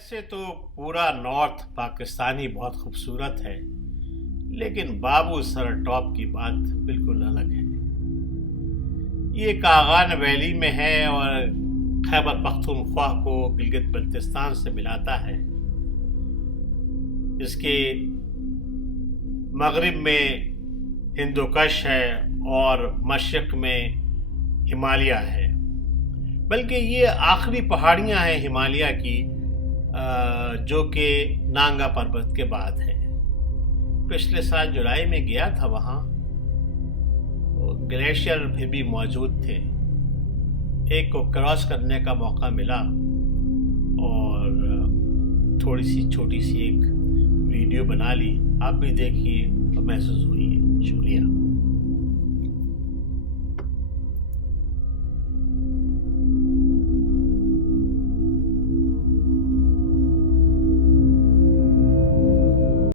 वैसे तो पूरा नॉर्थ पाकिस्तानी बहुत खूबसूरत है, लेकिन बाबू सर टॉप की बात बिल्कुल अलग है। ये कागान वैली में है और खैबर पख्तूनख्वा को गिलगित बल्तिस्तान से मिलाता है। इसके मगरिब में हिंदुकश है और मशरक़ में हिमालय है, बल्कि ये आखिरी पहाड़ियाँ हैं हिमालय की जो कि नांगा पर्वत के बाद है। पिछले साल जुलाई में गया था वहाँ, ग्लेशियर फिर भी मौजूद थे। एक को क्रॉस करने का मौका मिला और थोड़ी सी छोटी सी एक वीडियो बना ली। आप भी देखिए और महसूस हुई। शुक्रिया।